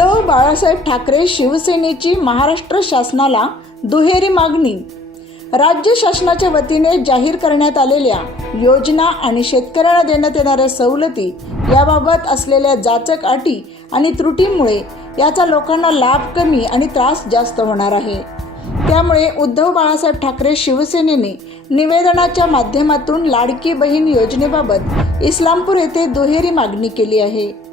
उद्धव बाळासाहेब ठाकरे शिवसेनेची महाराष्ट्र शासनाला दुहेरी मागणी. राज्य शासनाच्या वतीने जाहीर करण्यात आलेल्या योजना आणि शेतकऱ्यांना देण्यात येणाऱ्या सवलती याबाबत असलेल्या जाचक अटी आणि त्रुटीमुळे याचा लोकांना लाभ कमी आणि त्रास जास्त होणार आहे. त्यामुळे उद्धव बाळासाहेब ठाकरे शिवसेनेने निवेदनाच्या माध्यमातून लाडकी बहीण योजनेबाबत इस्लामपूर येथे दुहेरी मागणी केली आहे.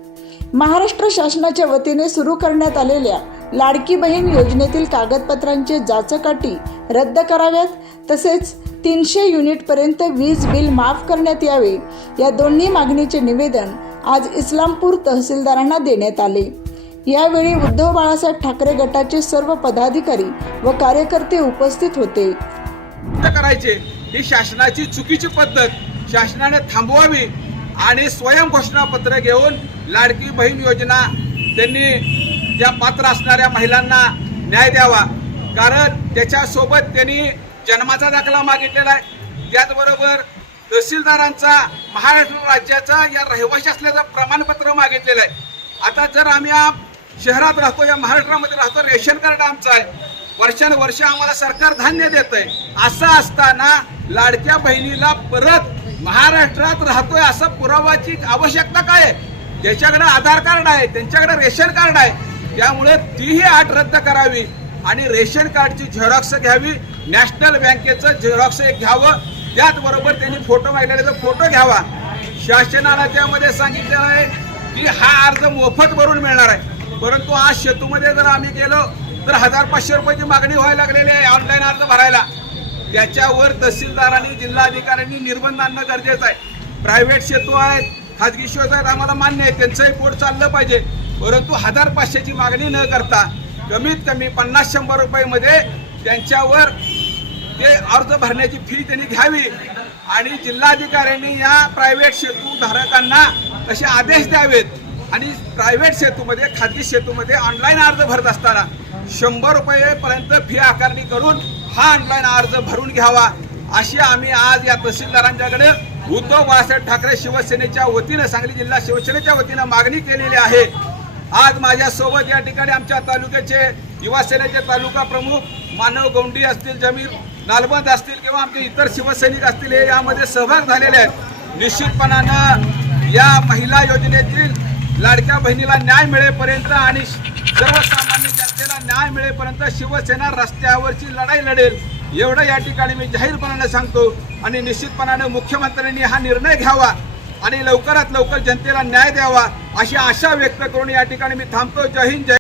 महाराष्ट्र शासनाच्या वतीने सुरू करण्यात आलेल्या लाडकी बहीण योजनेतील कागदपत्रांचे जाचकाठी रद्द कराव्यात. तसेच तीनशे युनिटपर्यंत वीज बिल माफ करण्यात यावे. या दोन्ही मागणीचे निवेदन आज इस्लामपूर तहसीलदारांना देण्यात आले. यावेळी उद्धव बाळासाहेब ठाकरे गटाचे सर्व पदाधिकारी व कार्यकर्ते उपस्थित होते. करायचे ही शासनाची चुकीची पद्धत. शासनाने थांबवावी. आणि स्वयं घोषणापत्र घेऊन लाडकी बहीण योजना त्यांनी ज्या पात्र असणाऱ्या महिलांना न्याय द्यावा. कारण त्याच्यासोबत त्यांनी जन्माचा दाखला मागितलेला आहे. त्याचबरोबर तहसीलदारांचा महाराष्ट्र राज्याचा या रहिवाशी असल्याचं प्रमाणपत्र मागितलेलं आहे. आता जर आम्ही या शहरात राहतो या महाराष्ट्रामध्ये राहतो रेशन कार्ड आमचं आहे. वर्षानुवर्ष आम्हाला सरकार धान्य देत आहे असं असताना लाडक्या बहिणीला परत महाराष्ट्रात राहतोय असं पुरावाची आवश्यकता काय आहे? ज्याच्याकडे आधार कार्ड आहे त्यांच्याकडे रेशन कार्ड आहे त्यामुळे तीही अट रद्द करावी आणि रेशन कार्डची झेरॉक्स घ्यावी नॅशनल बँकेचं झेरॉक्स एक घ्यावं त्याचबरोबर त्यांनी फोटो मागलेले फोटो घ्यावा. शासनाला त्यामध्ये सांगितलेलं आहे की हा अर्ज मोफत भरून मिळणार आहे. परंतु आज शेतूमध्ये जर आम्ही गेलो तर हजार पाचशे रुपयाची मागणी व्हायला लागलेली आहे ऑनलाईन अर्ज भरायला. त्याच्यावर तहसीलदारांनी जिल्हाधिकाऱ्यांनी निर्बंध आणणं गरजेचं आहे. प्रायव्हेट शेतो आहेत खाजगी शेत आहेत आम्हाला मान्य आहे त्यांचंही पोट चाललं पाहिजे. परंतु हजार पाचशेची मागणी न करता कमीत कमी पन्नास शंभर रुपयेमध्ये त्यांच्यावर ते अर्ज भरण्याची फी त्यांनी घ्यावी. आणि जिल्हाधिकाऱ्यांनी या प्रायव्हेट सेतू धारकांना तसे आदेश द्यावेत. आणि प्रायव्हेट सेतूमध्ये खाजगी सेतूमध्ये ऑनलाईन अर्ज भरत असताना शंभर रुपयेपर्यंत फी आकारणी करून हा ऑनलाईन अर्ज भरून घ्यावा अशी आम्ही आज या तहसीलदारांच्याकडे उद्धव बाळासाहेब ठाकरे शिवसेनेच्या वतीनं सांगली जिल्हा शिवसेनेच्या वतीनं मागणी केलेली आहे. आज माझ्यासोबत या ठिकाणी आमच्या तालुक्याचे युवा सेनेचे तालुका प्रमुख मानव गोंडी असतील जमीर नालबंद असतील किंवा आमचे इतर शिवसैनिक असतील हे यामध्ये सहभाग झालेले आहेत. निश्चितपणानं या महिला योजनेतील लाडक्या बहिणीला न्याय मिळेपर्यंत आणि सर्वसामान्य जनतेला न्याय मिळेपर्यंत शिवसेना रस्त्यावरची लढाई लढेल. एवढं या ठिकाणी मी जाहीरपणाने सांगतो आणि निश्चितपणानं मुख्यमंत्र्यांनी हा निर्णय घ्यावा आणि लवकरात लवकर जनतेला न्याय द्यावा अशी आशा व्यक्त करून या ठिकाणी मी थांबतो. जय हिंद जय